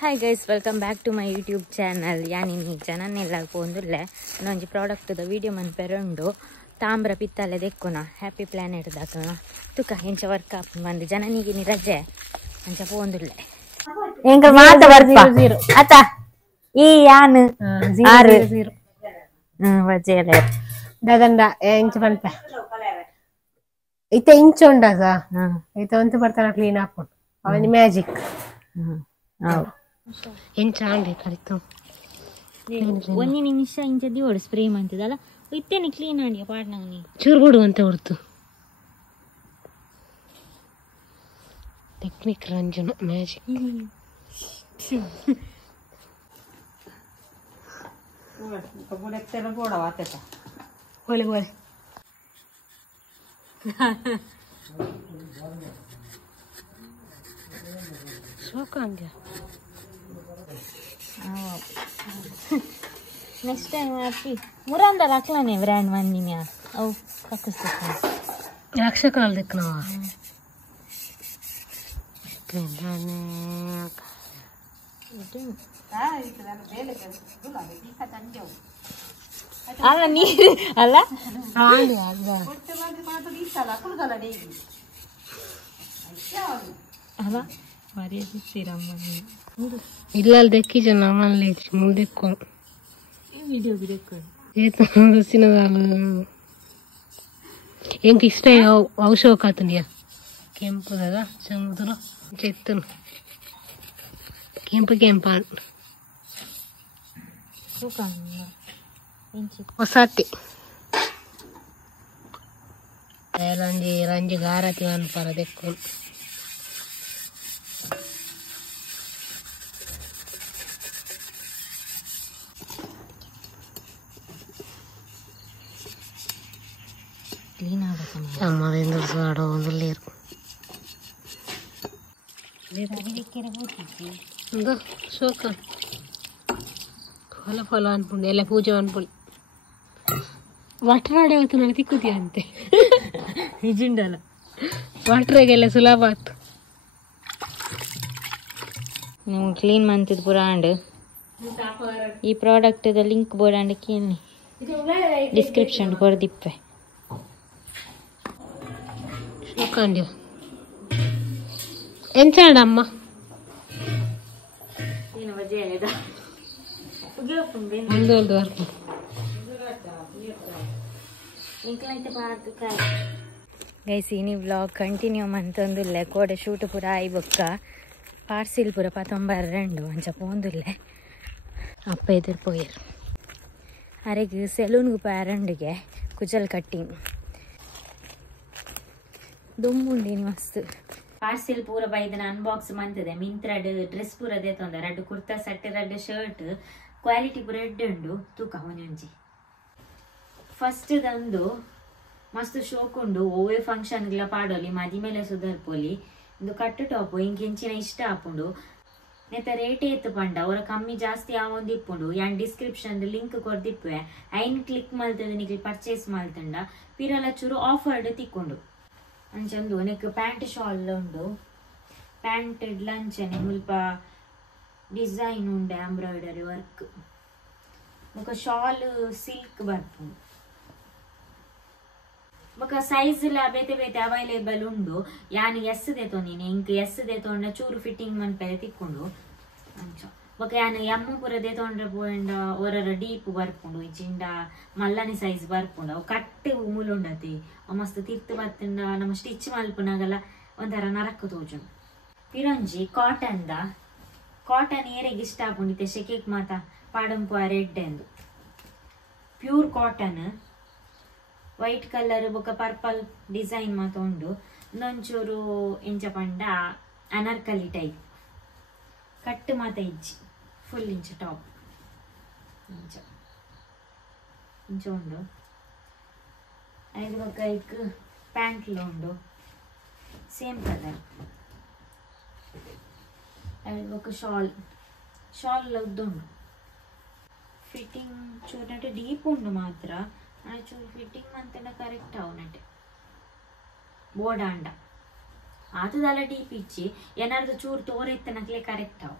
Hi guys, welcome back to my YouTube channel. ಯಾನಿನಿ ಜನನೆಲ್ಲ ಪೋಂದುಲ್ಲೆ ಒಂಜಿ ಪ್ರಾಡಕ್ಟ್ದ ವೀಡಿಯೋ ಮನ್ಪೆರೊಂಡು ತಾಮ್ರ ಪಿತ್ತಲೆ ದೆಕ್ಕುನ ಹ್ಯಾಪಿ ಪ್ಲಾನೆಟ್ ದಾಕನ ತುಕ ಎಂಚ ವರ್ಕ್ ಆಪುಂಡು ಬಂದು ಜನನಿಗಿನಿ ರಜೆ ಅಂಚ ಪೋಂದುಲ್ಲೆ ಎಂಕ ಮಾತ ಬರ್ಪ ಅತ ಈ ಯಾನ್ 6 ವಜೆಲೆ ದಾದಂಡ ಎಂಚ ಪನ್ಪ ಇತ ಇಂಚ ಉಂಡಸ ಇತ ಒಂತ ಬರ್ತಾನ ಕ್ಲೀನ್ ಹಾಕೊಂಡು ಅವನಿ ಮ್ಯಾಜಿಕ್ ಎಂಚ ಅಂಡಿ ಕರಿತು ಒಂಜಿ ನಿಮಿಷ ಇಂಚ ದಿವೋಡು ಸ್ಪ್ರೇ ಮಂತಿದಲ್ಲ ಇತ್ತೇನೆ ಕ್ಲೀನ್ ಆಂಡಿಯ ಪಾಡ್ನವನಿ ಚೂರು ಬಿಡು ಅಂತ ಹೊರ್ತು ಟೆಕ್ನಿಕ್ ರಂಜನ ಮ್ಯಾಜಿಕ್ ಒಲೆ ಒಲೆ ಶೋಕಾಂಗ್ಯ ನೆಕ್ಸ್ಟ್ ಟೈಮ್ ಹ್ಯಾಪಿ ಮುರಾಂದ ರಾಕ್ಲಾನೆ ಬ್ರ್ಯಾಂಡ್ ಮಂದಿನ ಅವು ಕಕ್ಕಿಸ್ಬೇಕು ರಕ್ಷಕನಲ್ಲಿ ದಿಕ್ಕನವ ಅಲ್ಲ ನೀರು ಅಲ್ಲ ಅಲ್ಲ ಇಲ್ಲ ಅಲ್ಲಿ ದೆಕ್ಕಿ ಜನ ನಮ್ಮಲ್ಲಿ ಮುಂದೆ ವಿಡಿಯೋ ಬಿಡಕ್ಕೆ ಎಂಕ್ ಇಷ್ಟ ಔಷಧ ಆತಂಡಿಯ ಕೆಂಪುದಾಗ ಸಮುದ್ರ ಚೆತ್ತನು ಕೆಂಪು ಕೆಂಪ ಹೊಸಟ್ಟಿ ರಂಜಿ ರಂಜಿ ಗಾರತಿ ಅನ್ಪಾರ ದೆಕ್ಕು ಕ್ಲೀನ್ ಆಗಬೇಕು ಅಮ್ಮದಿಂದ ಸಾಡೋ ಒಂದು ಲೇರು ಒಂದು ಶೋಕ ಫಲ ಫಲ ಅನ್ಪುಂಡು ಎಲ್ಲ ಪೂಜೆ ಅನ್ಪುಂಡು ವಟ್ರಾಡೆ ಅವತ್ತು ನನಗೆ ತಿಕ್ಕುತ್ತೀಯ ಅಂತೆ ನಿಜುಂಡಲ್ಲ ವಾಟ್ರಾಗೆಲ್ಲ ಸುಲಭ ಆಯ್ತು ನೀವು ಕ್ಲೀನ್ ಮಾಡ್ತಿದ್ದು ಪುರಾಂಡ್ ಈ ಪ್ರಾಡಕ್ಟ್ದ ಲಿಂಕ್ ಬೋರ್ಡ್ ಅಂಡಕ್ಕೆ ಡಿಸ್ಕ್ರಿಪ್ಷನ್ ಕೊರ್ದಿಪ್ಪೆ ಶೋಕಾಂಡ್ಯ ಎಂಚಾಡಮ್ಮ ಒಂದು ಒಂದು ವರ್ಕ್ ಗೈಸ್ ಇನಿ ವ್ಲಾಗ್ ಕಂಟಿನ್ಯೂ ಮಂತೊಂದುಲ್ಲೆ ಕೋಡೆ ಶೂಟ್ ಪೂರ ಆಯ್ ಬೊಕ್ಕ ಪಾರ್ಸಿಲ್ ಪೂರ 12 ಅಂಚ ಪೋಂದುಲ್ಲೆ ಅಪ್ಪ ಎದುರು ಪೋಯರು ಅರೆಗ್ ಸೆಲೂನ್ಗು ಪ್ಯಾರಂಡಿಗೆ ಕುಜಲ್ ಕಟ್ಟಿಂಗ್ ದುಂಬುಂಡಿನಿ ಮಸ್ತ್ ಪಾರ್ಸಿಲ್ ಪೂರ ಬೈದನ ಅನ್ಬಾಕ್ಸ್ ಮಂತದೆ ಮಿಂತ್ರಡ್ ಡ್ರೆಸ್ ಪೂರ ದೇತೊಂದ 2 ಕುರ್ತಾ ಸೆಟ್ 2 ಶರ್ಟ್ ಕ್ವಾಲಿಟಿ ಪೂರ ಎಡ್ಡೆ ಉಂಡು ತೂಕ ಒಂಜಿ ಫಸ್ಟ್ ದಂದು ಮಸ್ತ್ ಶೋಕುಂಡು ಓವೇ ಫಂಕ್ಷನ್ಗಳ ಪಾಡೋಲಿ ಮದಿ ಮೇಲೆ ಸುಧರ್ಪೋಲಿ ಇದು ಕಟ್ಟು ಟಾಪ್ ಇಂಕ ಹೆಂಚಿನ ಇಷ್ಟ ಆಪುಂಡು ನೆತ್ತ ರೇಟ್ ಏತ್ ಪಂಡ ಅವರ ಕಮ್ಮಿ ಜಾಸ್ತಿ ಆವೊಂದು ಇಪ್ಪುಂಡು ಯಾನ್ ಡಿಸ್ಕ್ರಿಪ್ಷನ್ ಲಿಂಕ್ ಕೊರ್ದಿಪ್ಪೆ ಐನ್ ಕ್ಲಿಕ್ ಮಲ್ತದ ನಿಕ್ಲಿ ಪರ್ಚೇಸ್ ಮಲ್ತಂಡ ಪಿರಲ ಚೂರು ಆಫರ್ಡ್ ತಿಕ್ಕೊಂಡು ಅಂಚಂದು ನೆಕ್ ಪ್ಯಾಂಟ್ ಶಾಲ್ ಉಂಡು ಪ್ಯಾಂಟ್ ಲಂಚನೆ ಮುಲ್ಪ ಡಿಸೈನ್ ಉಂಡೆ ಎಂಬ್ರಾಯ್ಡರಿ ವರ್ಕ್ ಮುಖ ಶಾಲ್ ಸಿಲ್ಕ್ ಬರ್ಪುಂಡು ಬೊಕ ಸೈಜ್ ಬೇತೆ ಬೇತೆ ಅವೈಲೇಬಲ್ ಉಂಡು ಯಾನ್ ಎಸ್ ದೇತೊಂದಿನಿ ಇಂಕ್ ಎಸ್ ದೇತೊಂಡ ಚೂರು ಫಿಟ್ಟಿಂಗ್ ಮನ್ಪೆದೆ ತಿಕ್ಕೊಂಡು ಅಂಚ ಬೊಕ ಯಾನ್ ಎಮ್ ಪೂರ ದೇತೊಂಡ್ರೆ ಪೋಯಂಡ ಒರರ ಡೀಪ್ ಬರ್ಪುಂಡು ಇಚ್ಚಿಂಡ ಮಲ್ಲನಿ ಸೈಜ್ ಬರ್ಪುಂಡು ಅವು ಕಟ್ಟು ಮೂಲುಂಡತಿ ಮಸ್ತ್ ತಿರ್ತು ಬತ್ತಂಡ ನಮ್ಮ ಸ್ಟಿಚ್ ಮಲ್ಪುನಾಗಲ್ಲ ಒಂಥರ ನರಕ್ಕು ತೋಜುಂಡು ಪಿರೊಂಜಿ ಕಾಟನ್ ಏರೆಗೆ ಇಷ್ಟ ಆಪುಂಡಿತ್ತೆ ಶೆಕೆಕ್ ಮಾತ ಪಾಡಂಪು ರೆಡ್ ಎಂದು ಪ್ಯೂರ್ ಕಾಟನ್ ವೈಟ್ ಕಲರ್ ಬೊಕ ಪರ್ಪಲ್ ಡಿಸೈನ್ ಮಾತ ಉಂಡು ಇನ್ನೊಂಚೂರು ಇಂಚ ಪಂಡ ಅನರ್ಕಲಿ ಟೈಪ್ ಕಟ್ಟು ಮಾತ ಇಜ್ಜಿ ಫುಲ್ ಇಂಚ ಟಾಪ್ ಇಂಚ ಇಂಚ ಉಂಡು ಐದು ಬೊಕ ಐಕ್ ಪ್ಯಾಂಟ್ಲು ಉಂಡು ಸೇಮ್ ಕಲರ್ ಐದು ಬೊಕ ಶಾಲ್ ಉದ್ದುಂಡು ಫಿಟ್ಟಿಂಗ್ ಚೂರು ಡೀಪ್ ಉಂಡು ಮಾತ್ರ ಚೂರು ಫಿಟ್ಟಿಂಗ್ ಮಂತಂಡ ಕರೆಕ್ಟ್ ಅವು ನಟೆ ಬೋಡಾಂಡ ಆತದಲ್ಲ ಡೀಪ್ ಇಚ್ಚಿ ಏನಾರ್ದು ಚೂರು ತೋರೆತ್ತನಕ್ಲೆ ಕರೆಕ್ಟ್ ಅವು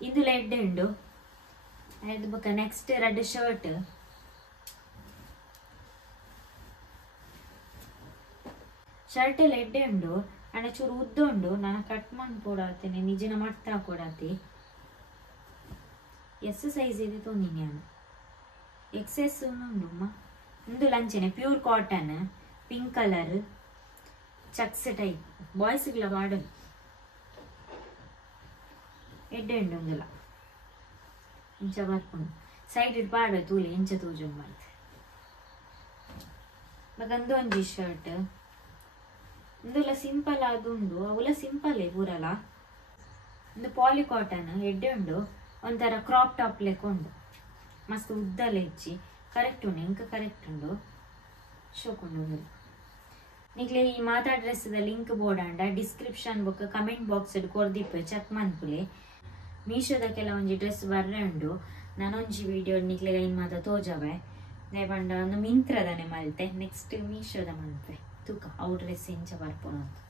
ಇಂದುಲ ಎಡ್ಡೆ ಉಂಡು ಅದು ಬೊಕ ನೆಕ್ಸ್ಟ್ ರೆಡ್ ಶರ್ಟ್ ಎಲ್ಲ ಎಡ್ಡೆ ಉಂಡು ಅಂಡ ಚೂರು ಉದ್ದ ಉಂಡು ನಾನು ಕಟ್ ಮಾಡಿ ಕೊಡತ್ತೇನೆ ನಿಜನ ಮಾಡ್ತಾ ಕೊಡತ್ತಿ ಎಸ್ ಸೈಜ್ ಇದೆ ತೊಂದಿನಿ ನಾನು ಎಕ್ಸೆಸ್ ಉಂಡುಮ್ಮ ಇಂದು ಲಂಚನೆ pure cotton pink colour checks type ಬಾಯ್ಸ್ಗಳ ಮಾಡಲ್ ಎಡ್ಡೆ ಉಂಡು ಒಂದಲ್ಲ ಇಂಚ ಬರ್ಕೊಂಡು ಸೈಡ್ ಇಟ್ಟು ಪಾಡ ತೂಲಿ ಇಂಚ ತೂಜು ಮಾಡ್ತೆ ಮಗಂದು ಒಂಜಿ ಶರ್ಟ್ ಇಂದುಲ ಸಿಂಪಲ್ ಆದುಂಡು ಅವುಲ ಸಿಂಪಲ್ ಪೂರಲ ಒಂದು ಪಾಲಿ ಕಾಟನ್ ಎಡ್ಡೆ ಉಂಡು ಒಂಥರ ಕ್ರಾಪ್ ಟಾಪ್ ಲೆಕ್ಕ ಉಂಡು ಮಸ್ತ್ ಉದ್ದಲೆ ಹೆಚ್ಚಿ ಕರೆಕ್ಟ್ ಉಂಡು ಇಂಕ ಕರೆಕ್ಟ್ ಉಂಡು ಶೋಕೊಂಡು ಉಂಡು ನಿಕ್ಲೆ ಈ ಮಾತಾ ಡ್ರೆಸ್ದ ಲಿಂಕ್ ಬೋರ್ಡ್ ಅಂಡ ಡಿಸ್ಕ್ರಿಪ್ಷನ್ ಬೊಕ್ಕ ಕಮೆಂಟ್ ಬಾಕ್ಸ್ ಕೊರ್ದಿಪ್ಪೆ ಚೆಕ್ ಮನ್ಪುಲೆ ಮೀಶೋದ ಕೆಲವೊಂಜಿ ಡ್ರೆಸ್ ಬರ್ರೆ ಉಂಡು ನಾನೊಂಜಿ ವಿಡಿಯೋ ನಿಕ್ಲೆ ಏನ್ ಮಾತ ತೋಜವೆ ನೇಪಂಡ ಒಂದು ಮಿಂತ್ರದನೆ ಮಲ್ತೆ ನೆಕ್ಸ್ಟ್ ಮೀಶೋದ ಮಲ್ತೆ ತೂಕ ಅವು ಡ್ರೆಸ್ ಇಂಚ ಬರ್ಪುನು ಅಂತ